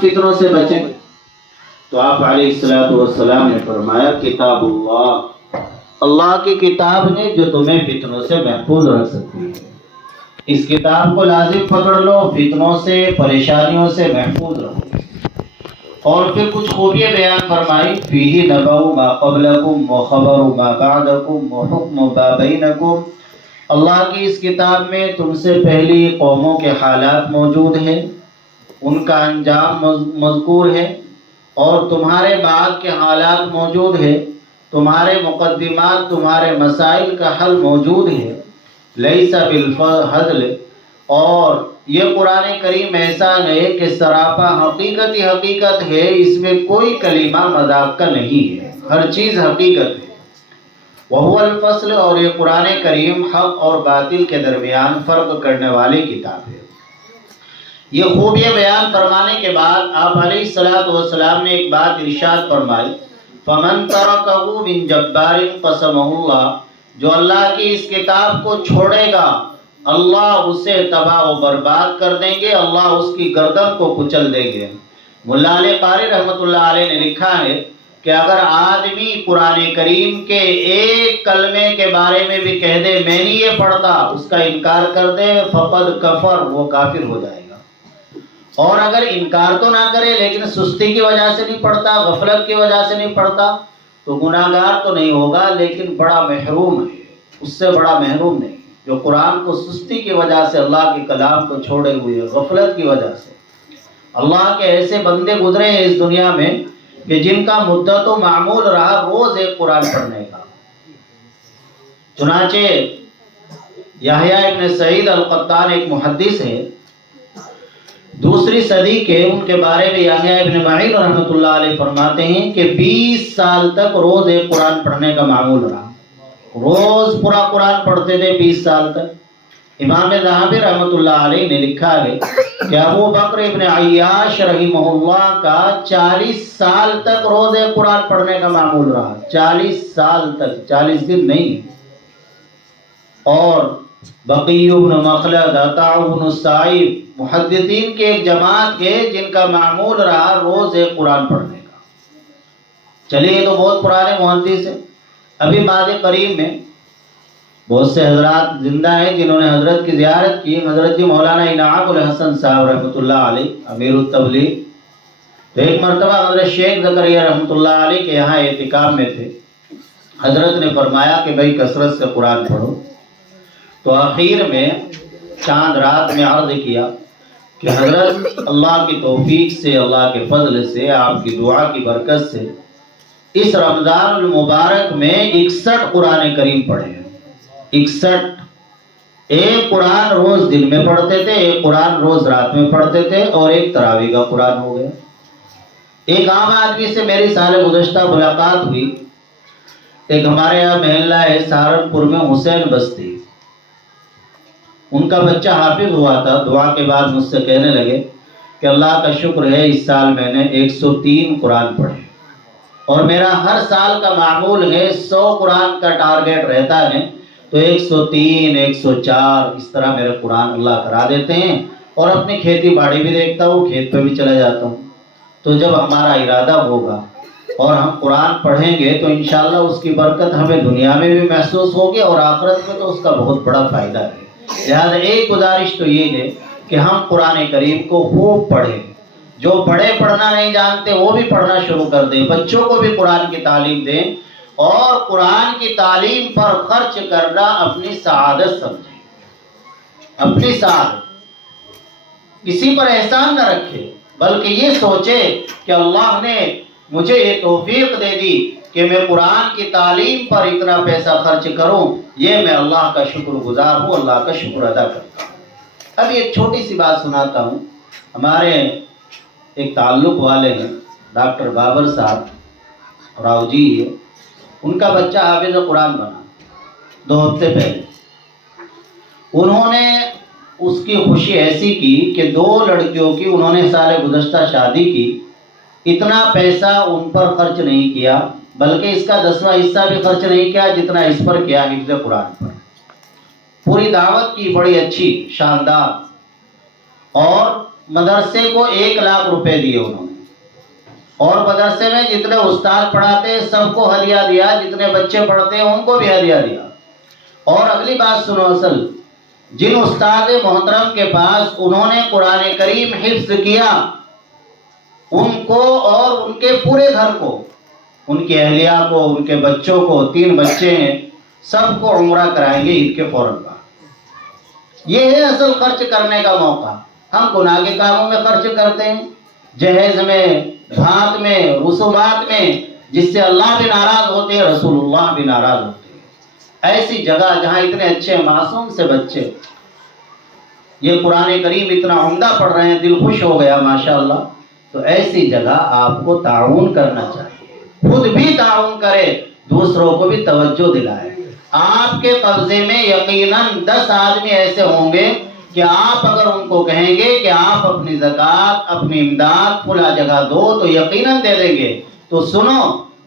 فتنوں سے بچیں۔ تو آپ علیہ السلام نے فرمایا کتاب اللہ، اللہ کی کتاب نے جو تمہیں فتنوں سے محفوظ رکھ سکتی ہے، اس کتاب کو لازم پکڑ لو، فتنوں سے پریشانیوں سے محفوظ رہو۔ اور پھر کچھ خوبیاں بیان فرمائی، فیہ نبأ ما قبلکم وخبر ما بعدکم وحکم ما بینکم۔ اللہ کی اس کتاب میں تم سے پہلی قوموں کے حالات موجود ہیں، ان کا انجام مذکور ہے، اور تمہارے بعد کے حالات موجود ہے، تمہارے مقدمات، تمہارے مسائل کا حل موجود ہے۔ لیس بالفضل، اور یہ قرآن کریم ایسا ہے کہ سراپا حقیقت ہی حقیقت ہے، اس میں کوئی کلمہ مذاق کا نہیں ہے، ہر چیز حقیقت ہے۔ وہو الفصل، اور یہ قرآن کریم حق اور باطل کے درمیان فرق کرنے والی کتاب ہے۔ یہ خوبیاں بیان فرمانے کے بعد آپ علیہ السلام نے ایک بات ارشاد فرمائی، فمن ترکہ من جبار قسمہ اللہ، جو اللہ کی اس کتاب کو چھوڑے گا اللہ اسے تباہ و برباد کر دیں گے، اللہ اس کی گردن کو کچل دیں گے۔ ملا علی قاری رحمۃ اللہ علیہ نے لکھا ہے کہ اگر آدمی قرآن کریم کے ایک کلمے کے بارے میں بھی کہہ دے میں نہیں یہ پڑھتا، اس کا انکار کر دے، فقد کفر، وہ کافر ہو جائے گا۔ اور اگر انکار تو نہ کرے لیکن سستی کی وجہ سے نہیں پڑھتا، غفلت کی وجہ سے نہیں پڑھتا، تو گناہ گار تو نہیں ہوگا لیکن بڑا محروم ہے، اس سے بڑا محروم نہیں، جو قرآن کو سستی کی وجہ سے، اللہ کے کلام کو چھوڑے ہوئے، غفلت کی وجہ سے۔ اللہ کے ایسے بندے گزرے ہیں اس دنیا میں کہ جن کا مدت و معمول رہا روز ایک قرآن پڑھنے کا۔ چنانچہ یحییٰ ابن سعید القطان ایک محدث ہے، دوسری صدی کے، ان کے بارے میں یحییٰ ابن معین رحمۃ اللہ علیہ فرماتے ہیں کہ 20 سال تک روز ایک قرآن پڑھنے کا معمول رہا، روز پورا قرآن پڑھتے تھے 20 سال تک۔ امام ذہبی رحمۃ اللہ علیہ نے لکھا ہے کہ ابو بکر ابن عیاش رحمہ اللہ کا 40 سال تک روز ایک قرآن پڑھنے کا معمول رہا، 40 سال تک، 40 دن نہیں۔ اور بقی بن مخلد، عطاء بن السائب، محدثین کے ایک جماعت کے جن کا معمول رہا روز ایک قرآن پڑھنے کا۔ چلیے یہ تو بہت پرانے محدث ہیں۔ ابھی ماضی قریب میں بہت سے حضرات زندہ ہیں جنہوں نے حضرت کی زیارت کی، حضرت جی مولانا انعام الحسن صاحب رحمۃ اللہ علیہ امیر التبلیغ، تو ایک مرتبہ حضرت شیخ زکریا رحمۃ اللہ علیہ کے یہاں اعتکاف میں تھے۔ حضرت نے فرمایا کہ بھائی کثرت سے قرآن پڑھو، تو آخر میں چاند رات میں عرض کیا کہ حضرت اللہ کی توفیق سے، اللہ کے فضل سے، آپ کی دعا کی برکت سے اس رمضان المبارک میں 61 قرآن کریم پڑھے ہیں، 61۔ ایک قرآن روز دن میں پڑھتے تھے، ایک قرآن روز رات میں پڑھتے تھے، اور ایک تراویح کا قرآن ہو گیا۔ ایک عام آدمی سے میری سال گزشتہ ملاقات ہوئی، ایک ہمارے یہاں محلہ ہے سہارنپور میں، حسین بستی، ان کا بچہ حافظ ہوا تھا۔ دعا کے بعد مجھ سے کہنے لگے کہ اللہ کا شکر ہے اس سال میں نے 103 قرآن پڑھے، اور میرا ہر سال کا معمول ہے 100 قرآن کا ٹارگیٹ رہتا ہے، تو 103 104 اس طرح میرے قرآن اللہ کرا دیتے ہیں۔ اور اپنی کھیتی باڑی بھی دیکھتا ہوں، کھیت پہ بھی چلا جاتا ہوں۔ تو جب ہمارا ارادہ ہوگا اور ہم قرآن پڑھیں گے تو انشاءاللہ اس کی برکت ہمیں دنیا میں بھی محسوس ہوگی اور آخرت میں تو اس کا بہت بڑا فائدہ ہے۔ لہذا ایک گزارش تو یہ ہے کہ ہم قرآن کریم کو خوب پڑھیں، جو بڑے پڑھنا نہیں جانتے وہ بھی پڑھنا شروع کر دیں، بچوں کو بھی قرآن کی تعلیم دیں، اور قرآن کی تعلیم پر خرچ کرنا اپنی سعادت سمجھیں، اپنی سعادت، کسی پر احسان نہ رکھے، بلکہ یہ سوچے کہ اللہ نے مجھے یہ توفیق دے دی کہ میں قرآن کی تعلیم پر اتنا پیسہ خرچ کروں، یہ میں اللہ کا شکر گزار ہوں، اللہ کا شکر ادا کرتا ہوں۔ اب ایک چھوٹی سی بات سناتا ہوں۔ ہمارے ایک تعلق والے ہیں ڈاکٹر بابر صاحب راؤ جی، ان کا بچہ حافظ قرآن بنا 2 ہفتے پہلے۔ انہوں نے اس کی خوشی ایسی کی کہ 2 لڑکیوں کی انہوں نے سال گزشتہ شادی کی، اتنا پیسہ ان پر خرچ نہیں کیا، بلکہ اس کا 10واں حصہ بھی خرچ نہیں کیا جتنا اس پر کیا، حفظ قرآن پر۔ پوری دعوت کی بڑی اچھی، شاندار، اور مدرسے کو 1,00,000 روپے دیے انہوں نے، اور مدرسے میں جتنے استاد پڑھاتے ہیں سب کو ہدیہ دیا، جتنے بچے پڑھتے ہیں ان کو بھی ہدیہ دیا۔ اور اگلی بات سنو، اصل جن استاد محترم کے پاس انہوں نے قرآن کریم حفظ کیا ان کو اور ان کے پورے گھر کو، ان کی اہلیہ کو، ان کے بچوں کو، 3 بچے ہیں، سب کو عمرہ کرائیں گے عید کے فوراً بعد۔ یہ ہے اصل خرچ کرنے کا موقع۔ ہم گناہ کے کاموں میں خرچ کرتے ہیں، جہیز میں، بھات میں، رسومات میں، جس سے اللہ بھی ناراض ہوتے ہیں، رسول اللہ بھی ناراض ہوتے ہیں۔ ایسی جگہ جہاں اتنے اچھے معصوم سے بچے یہ قرآن کریم اتنا عمدہ پڑھ رہے ہیں، دل خوش ہو گیا ماشاءاللہ، تو ایسی جگہ آپ کو تعاون کرنا چاہیے، خود بھی تعاون کرے، دوسروں کو بھی توجہ دلائے۔ آپ کے قبضے میں یقیناً 10 آدمی ایسے ہوں گے کہ آپ اگر ان کو کہیں گے کہ آپ اپنی زکوٰۃ، اپنی امداد فلاں جگہ دو تو یقیناً دے دیں گے۔ تو سنو،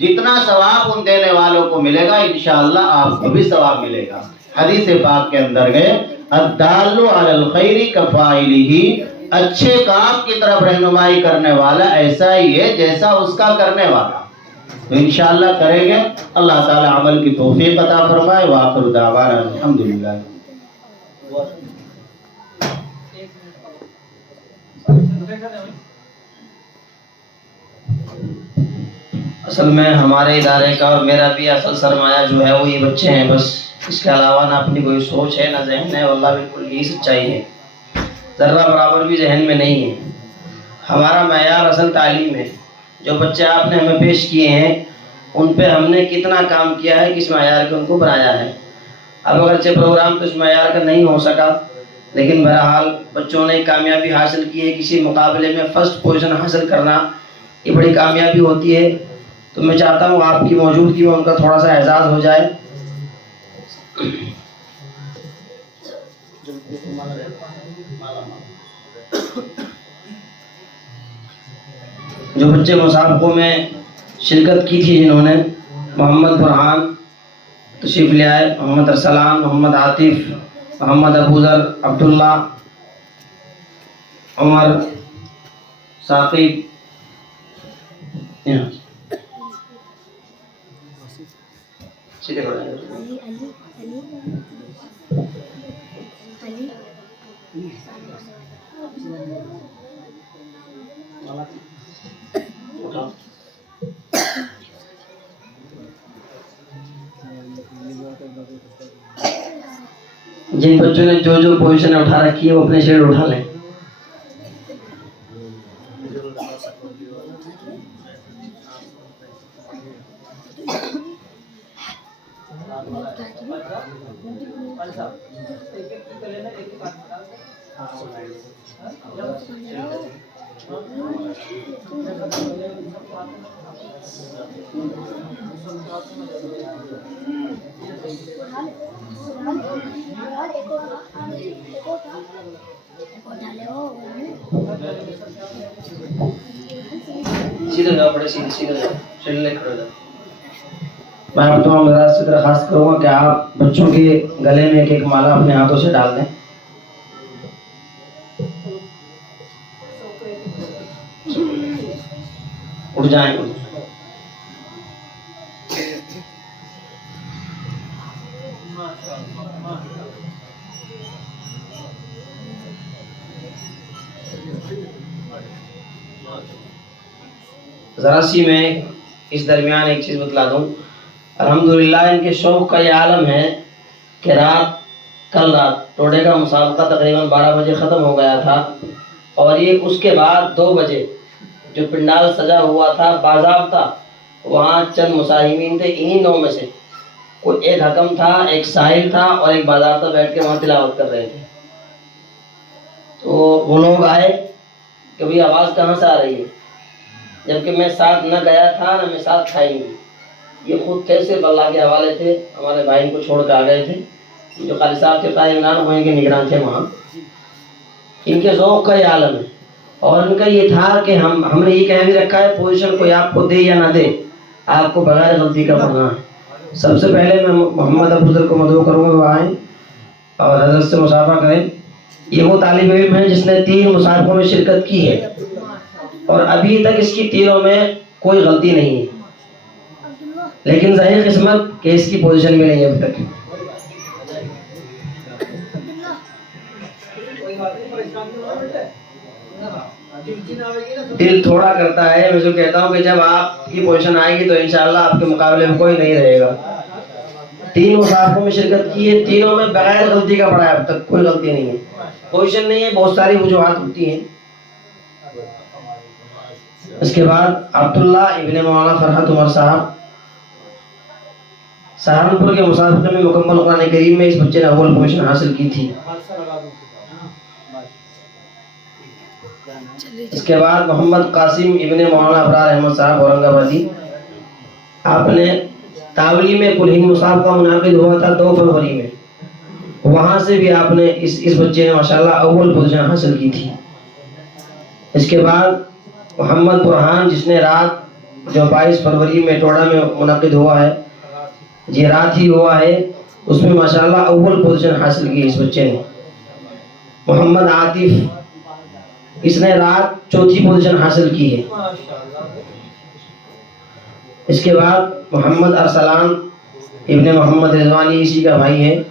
جتنا ثواب ان دینے والوں کو ملے گا انشاءاللہ آپ کو بھی ثواب ملے گا۔ حدیث پاک کے اندر ہے الدال علی الخیر کفاعلہ، اچھے کام کی طرف رہنمائی کرنے والا ایسا ہی ہے جیسا اس کا کرنے والا۔ تو انشاءاللہ کریں گے، اللہ تعالی عمل کی توفیق عطا فرمائے۔ وآخر دعوانا الحمدللہ۔ اصل میں ہمارے ادارے کا اور میرا بھی اصل سرمایہ جو ہے وہ یہ بچے ہیں، بس اس کے علاوہ نہ اپنی کوئی سوچ ہے نہ ذہن ہے، واللہ بالکل یہی سچائی ہے، ذرہ برابر بھی ذہن میں نہیں ہے۔ ہمارا معیار اصل تعلیم ہے۔ جو بچے آپ نے ہمیں پیش کیے ہیں ان پہ ہم نے کتنا کام کیا ہے، کس معیار کے ان کو بنایا ہے۔ اب اگرچہ پروگرام تو اس معیار کا نہیں ہو سکا، لیکن بہرحال بچوں نے کامیابی حاصل کی ہے۔ کسی مقابلے میں فرسٹ پوزیشن حاصل کرنا یہ بڑی کامیابی ہوتی ہے، تو میں چاہتا ہوں آپ کی موجودگی میں ان کا تھوڑا سا اعزاز ہو جائے۔ جو بچے مسابقوں میں شرکت کی تھی، جنہوں نے محمد فرحان تشریف لے آئے، محمد ارسلان، محمد عاطف، محمد ابوذر، عبداللہ، عمر، ثاقب، سیدھے کھڑے ہیں۔ جن بچوں نے جو پوزیشن اٹھا رکھی ہے وہ اپنے شیڈ اٹھا لیں۔ سیدھے جاؤ، بڑے سیدھے جاؤ، چلے کھڑے جاؤ۔ میں آپ تمام حضرات سے درخواست کروں گا کہ آپ بچوں کے گلے میں ایک ایک مالا اپنے ہاتھوں سے ڈال دیں۔ اٹھ جائیں۔ ذرا سی میں اس درمیان ایک چیز بتلا دوں، الحمدللہ ان کے شوق کا یہ عالم ہے کہ کل رات ٹوڈے کا مسابقہ تقریباً 12 بجے ختم ہو گیا تھا، اور یہ اس کے بعد 2 بجے جو پنڈال سجا ہوا تھا باضابطہ وہاں چند مساہمین تھے، انہی 9 میں سے کوئی ایک حکم تھا، ایک سائل تھا، اور ایک باضابطہ بیٹھ کے وہاں تلاوت کر رہے تھے۔ تو وہ لوگ آئے کہ بھئی آواز کہاں سے آ رہی ہے، جبکہ میں ساتھ نہ گیا تھا نہ میں ساتھ تھا ہی نہیں۔ یہ خود تھے، صرف اللہ کے حوالے تھے، ہمارے بھائی کو چھوڑ کے آ گئے تھے، جو قاری صاحب کے قائم نام ہوئے کے نگران تھے وہاں۔ ان کے ذوق کا یہ عالم ہے، اور ان کا یہ تھا کہ ہم نے یہ کہہ بھی رکھا ہے پوزیشن کوئی آپ کو دے یا نہ دے، آپ کو بغیر غلطی کا پڑھنا ہے۔ سب سے پہلے میں محمد ابوذر کو مدعو کروں گا وہ آئیں اور حضرت سے مصافحہ کریں۔ یہ وہ طالب علم ہے جس نے 3 مسابقوں میں شرکت کی ہے اور ابھی تک اس کی تینوں میں کوئی غلطی نہیں ہے، لیکن ظاہر قسمت کہ اس کی پوزیشن میں نہیں ہے ابھی تک۔ دل تھوڑا کرتا ہے، میں جو کہتا ہوں کہ جب آپ کی پوزیشن آئے گی تو انشاءاللہ آپ کے مقابلے میں کوئی نہیں رہے گا۔ 3 مسابقوں میں شرکت کی ہے، تینوں میں بغیر غلطی کا پڑا ہے، اب تک کوئی غلطی نہیں ہے، پوزیشن نہیں ہے، بہت ساری وجوہات ہوتی ہیں۔ اس کے بعد عبداللہ ابن مولانا فرحت عمر صاحب سہارنپور کے مسابقے میں مکمل قرآن کریم میں اس بچے نے اول پوزیشن حاصل کی تھی۔ اس کے بعد محمد قاسم ابن مولانا ابرار احمد صاحب اورنگ آبادی، آپ نے تاولی میں کل ہند مسابقہ منعقد ہوا تھا 2 فروری میں، وہاں سے بھی آپ نے اس بچے نے ماشاءاللہ اول پوزیشن حاصل کی تھی۔ اس کے بعد محمد برہان جس نے رات جو 22 فروری میں ٹوڈا میں منعقد ہوا ہے، یہ رات ہی ہوا ہے، اس میں ماشاءاللہ اول پوزیشن حاصل کی اس بچے نے۔ محمد عاطف اس نے رات 4تھی پوزیشن حاصل کی ہے۔ اس کے بعد محمد ارسلان ابن محمد رضوانی اسی کا بھائی ہے،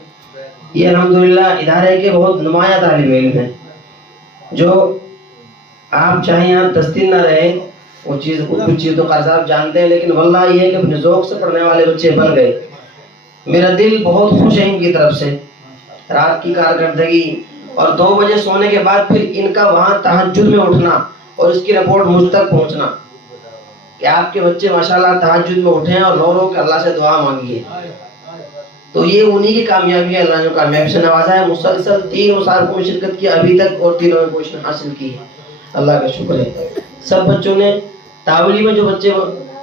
یہ الحمدللہ ادارے کے بہت نمایاں طالب علم ہیں، جو آپ چاہیں یہاں 10 دن نہ رہے، وہ چیز کچھ چیز تو قاری صاحب جانتے ہیں، لیکن واللہ یہ ہے کہ اپنے ذوق سے پڑھنے والے بچے بن گئے۔ میرا دل بہت خوش ہے ان کی طرف سے، رات کی کارکردگی اور 2 بجے سونے کے بعد پھر ان کا وہاں تہجد میں اٹھنا اور اس کی رپورٹ مجھ تک پہنچنا کہ آپ کے بچے ماشاءاللہ تہجد میں اٹھے ہیں اور رو رو کے اللہ سے دعا مانگی ہے، تو یہ انہی کی کامیابی ہے، اللہ نے کامیابی سے نوازا ہے۔ مسلسل 3 مسابقوں میں شرکت کی ابھی تک اور تینوں میں پوزیشن حاصل کی ہے، اللہ کا شکر ہے۔ سب بچوں نے تاولی میں جو بچے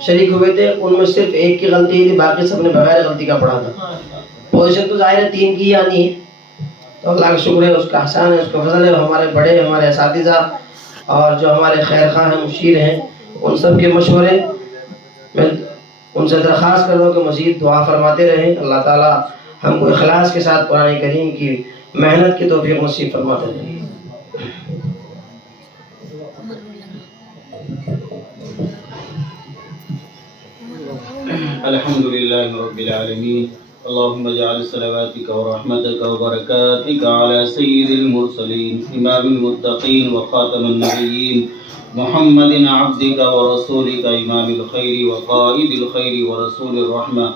شریک ہوئے تھے ان میں صرف ایک کی غلطی تھی، باقی سب نے بغیر غلطی کا پڑھا تھا۔ پوزیشن تو ظاہر ہے 3 کی آنی ہے، تو اللہ کا شکر ہے، اس کا احسان ہے، اس کا فضل ہے۔ ہمارے بڑے ہمارے اساتذہ اور جو ہمارے خیر خواہ ہیں، مشیر ہیں، ان سب کے مشورے میں ان سے درخواست کر دو کہ مزید دعا فرماتے رہیں، اللہ تعالیٰ ہم کو اخلاص کے ساتھ قرآن کریم کی محنت کی توفیق نصیب فرماتے رہیں۔ الحمد لله رب العالمين، اللهم اجعل صلواتك ورحمتك وبركاتك على سيد المرسلين إمام المتقين وخاتم النبيين محمد عبدك ورسولك إمام الخير وقائد الخير ورسول الرحمة،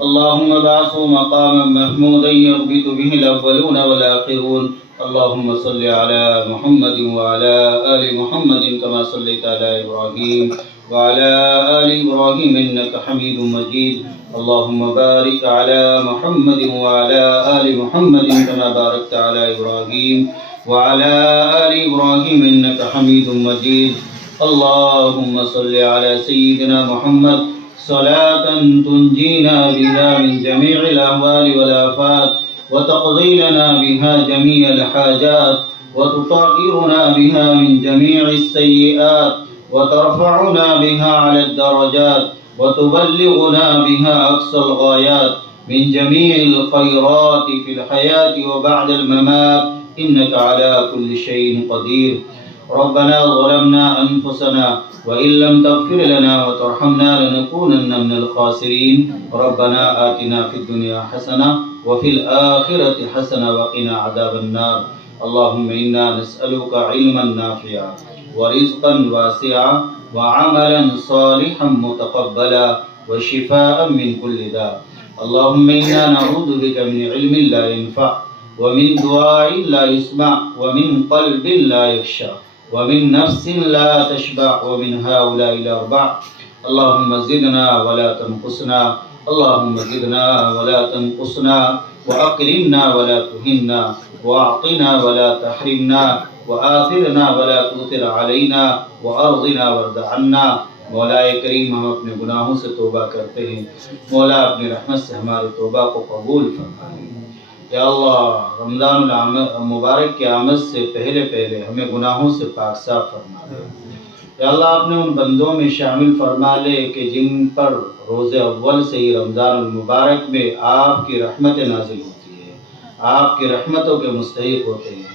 اللهم بعثه مقاما محمودا يغبط به الأولون والآخرون، اللهم صل على محمد وعلى آل محمد كما صليت على إبراهيم وعلى آل إبراهيم إنك حميد مجيد، اللهم بارك على محمد وعلى آل محمد كما باركت على إبراهيم وعلى آل إبراهيم إنك حميد مجيد، اللهم صل على سيدنا محمد صلاة تنجينا بها من جميع الأهوال والآفات وتقضي لنا بها جميع الحاجات وتطهرنا بها من جميع السيئات وترفعنا بها على الدرجات وتبلغنا بها أقصى الغايات من جميع الخيرات في الحياة وبعد الممات، إنك على كل شيء قدير۔ ربنا ظلمنا أنفسنا وإن لم تغفر لنا وترحمنا لنكونن من الخاسرين، ربنا آتنا في الدنيا حسنة وفي الآخرة حسنة وقنا عذاب النار، اللهم إنا نسألك علما نافعا ورزقا واسعا وعملا صالحا متقبلا وشفاء من كل داء، اللهم إنا نعوذ بك من علم لا ينفع ومن دعاء لا يسمع ومن قلب لا يخشع ومن نفس لا تشبع ومن هؤلاء الأربع، اللهم زدنا ولا تنقصنا، اللهم زدنا ولا تنقصنا، وأكرمنا ولا تهنا، وأعطنا ولا تحرمنا، وآثرنا ولا تؤثر علينا، وأرضنا وارض عنا۔ مولا کریم، ہم اپنے گناہوں سے توبہ کرتے ہیں، مولا اپنی رحمت سے ہماری توبہ کو قبول فرما لے۔ یا اللہ، رمضان المبارک کے آمد سے پہلے ہمیں گناہوں سے پاک صاف فرما لے۔ یا اللہ، اپنے ان بندوں میں شامل فرما لے کہ جن پر روز اول سے ہی رمضان المبارک میں آپ کی رحمت نازل ہوتی ہے، آپ کی رحمتوں کے مستحق ہوتے ہیں۔